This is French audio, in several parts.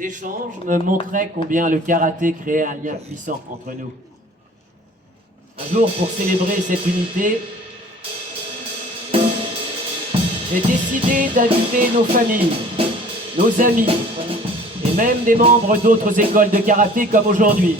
Ces échanges me montraient combien le karaté créait un lien puissant entre nous. Un jour, pour célébrer cette unité, j'ai décidé d'inviter nos familles, nos amis et même des membres d'autres écoles de karaté comme aujourd'hui.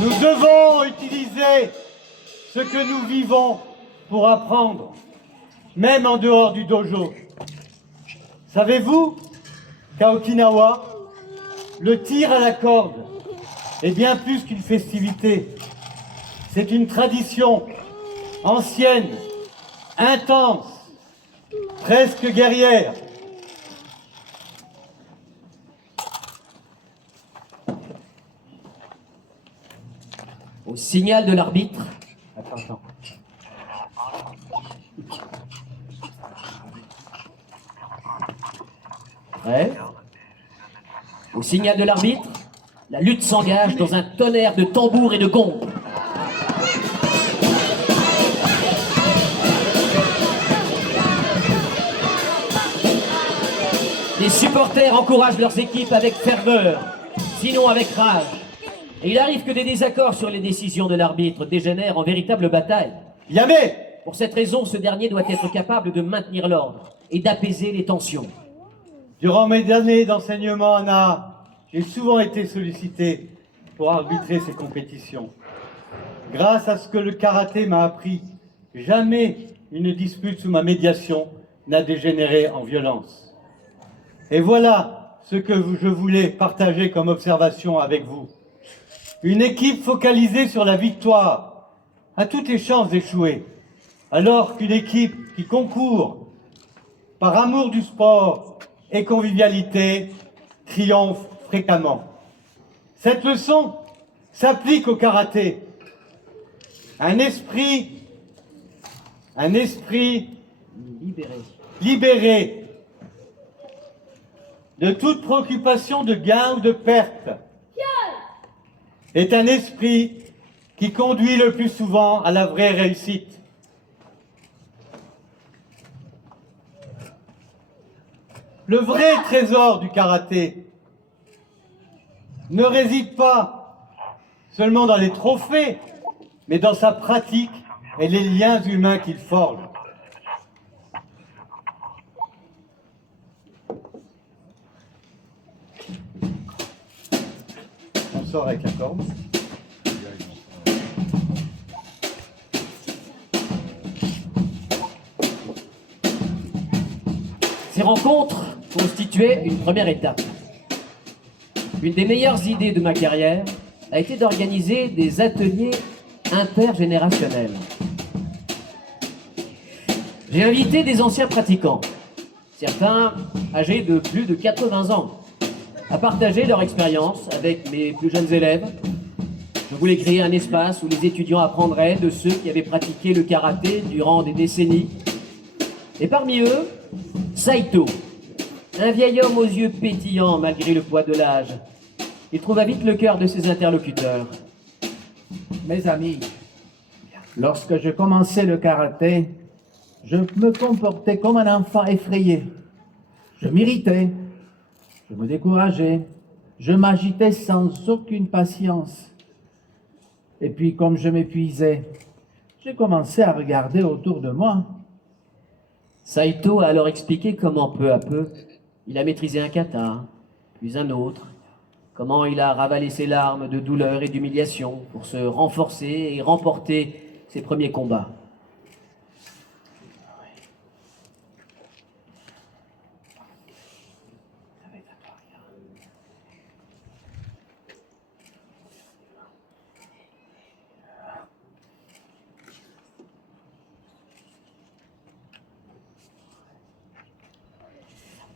Nous devons utiliser ce que nous vivons pour apprendre, même en dehors du dojo. Savez-vous qu'à Okinawa, le tir à la corde est bien plus qu'une festivité. C'est une tradition ancienne, intense, presque guerrière. Au signal de l'arbitre, Attends. prêt. Au signal de l'arbitre, la lutte s'engage dans un tonnerre de tambours et de gongs. Les supporters encouragent leurs équipes avec ferveur, sinon avec rage. Et il arrive que des désaccords sur les décisions de l'arbitre dégénèrent en véritable bataille. Yame! Pour cette raison, ce dernier doit être capable de maintenir l'ordre et d'apaiser les tensions. Durant mes années d'enseignement en art, j'ai souvent été sollicité pour arbitrer ces compétitions. Grâce à ce que le karaté m'a appris, jamais une dispute sous ma médiation n'a dégénéré en violence. Et voilà ce que je voulais partager comme observation avec vous. Une équipe focalisée sur la victoire a toutes les chances d'échouer, alors qu'une équipe qui concourt par amour du sport et convivialité triomphe fréquemment. Cette leçon s'applique au karaté. Un esprit libéré de toute préoccupation de gain ou de perte est un esprit qui conduit le plus souvent à la vraie réussite. Le vrai trésor du karaté ne réside pas seulement dans les trophées, mais dans sa pratique et les liens humains qu'il forge. On sort avec la corde. Ces rencontres constituaient une première étape. Une des meilleures idées de ma carrière a été d'organiser des ateliers intergénérationnels. J'ai invité des anciens pratiquants, certains âgés de plus de 80 ans, à partager leur expérience avec mes plus jeunes élèves. Je voulais créer un espace où les étudiants apprendraient de ceux qui avaient pratiqué le karaté durant des décennies. Et parmi eux, Saito, un vieil homme aux yeux pétillants malgré le poids de l'âge. Il trouva vite le cœur de ses interlocuteurs. Mes amis, lorsque je commençais le karaté, je me comportais comme un enfant effrayé. Je m'irritais, je me décourageais, je m'agitais sans aucune patience. Et puis, comme je m'épuisais, j'ai commencé à regarder autour de moi. Saito a alors expliqué comment, peu à peu, il a maîtrisé un kata, puis un autre, comment il a ravalé ses larmes de douleur et d'humiliation pour se renforcer et remporter ses premiers combats.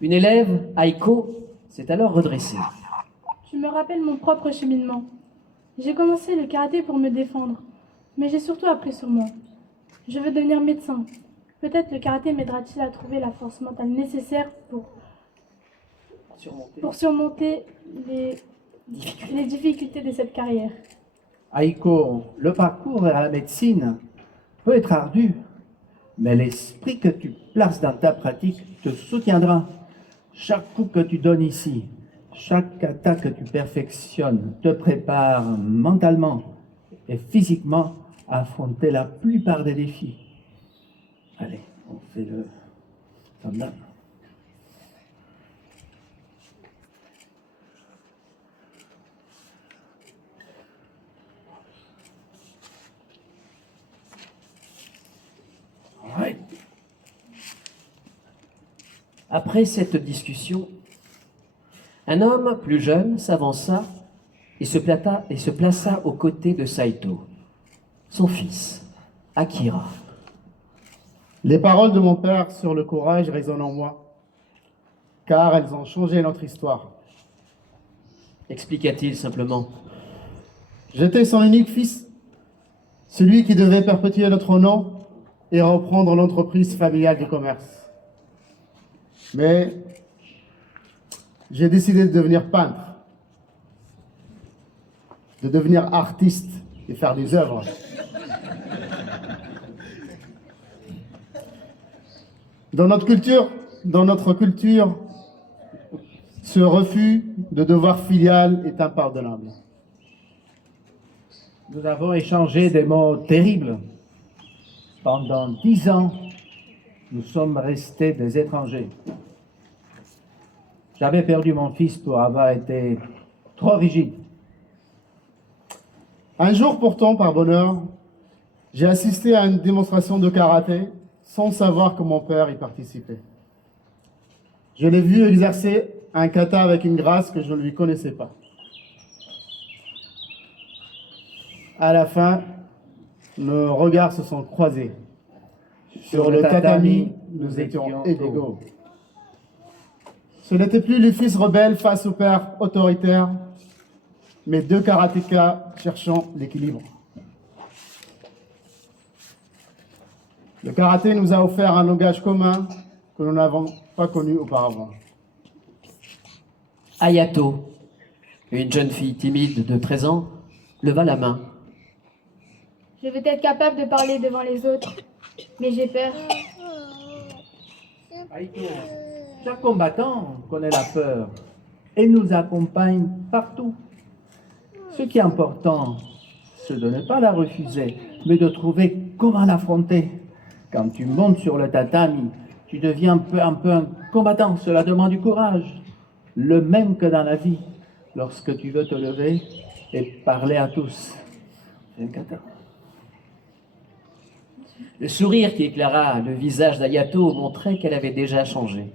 Une élève, Aiko, s'est alors redressée. Je me rappelle mon propre cheminement. J'ai commencé le karaté pour me défendre, mais j'ai surtout appris sur moi. Je veux devenir médecin. Peut-être le karaté m'aidera-t-il à trouver la force mentale nécessaire pour surmonter les difficultés de cette carrière. Aiko, le parcours vers la médecine peut être ardu, mais l'esprit que tu places dans ta pratique te soutiendra. Chaque coup que tu donnes ici, chaque kata que tu perfectionnes te prépare mentalement et physiquement à affronter la plupart des défis. Allez, on fait le Sandan. Ouais. Après cette discussion, un homme plus jeune s'avança et se plaça aux côtés de Saito, son fils, Akira. Les paroles de mon père sur le courage résonnent en moi, car elles ont changé notre histoire. Expliqua-t-il simplement. J'étais son unique fils, celui qui devait perpétuer notre nom et reprendre l'entreprise familiale du commerce. Mais j'ai décidé de devenir peintre, de devenir artiste et faire des œuvres. Dans notre culture, ce refus de devoir filial est impardonnable. Nous avons échangé des mots terribles. Pendant 10 ans, nous sommes restés des étrangers. J'avais perdu mon fils pour avoir été trop rigide. Un jour pourtant, par bonheur, j'ai assisté à une démonstration de karaté sans savoir que mon père y participait. Je l'ai vu exercer un kata avec une grâce que je ne lui connaissais pas. À la fin, nos regards se sont croisés. Sur le tatami, nous étions égaux. Ce n'était plus le fils rebelle face au père autoritaire, mais deux karatékas cherchant l'équilibre. Le karaté nous a offert un langage commun que nous n'avons pas connu auparavant. Ayato, une jeune fille timide de 13 ans, leva la main. Je veux être capable de parler devant les autres, mais j'ai peur. Aiko, chaque combattant connaît la peur et nous accompagne partout. Ce qui est important, c'est de ne pas la refuser, mais de trouver comment l'affronter. Quand tu montes sur le tatami, tu deviens un peu un combattant. Cela demande du courage, le même que dans la vie, lorsque tu veux te lever et parler à tous. C'est un kata. Le sourire qui éclaira le visage d'Ayato montrait qu'elle avait déjà changé.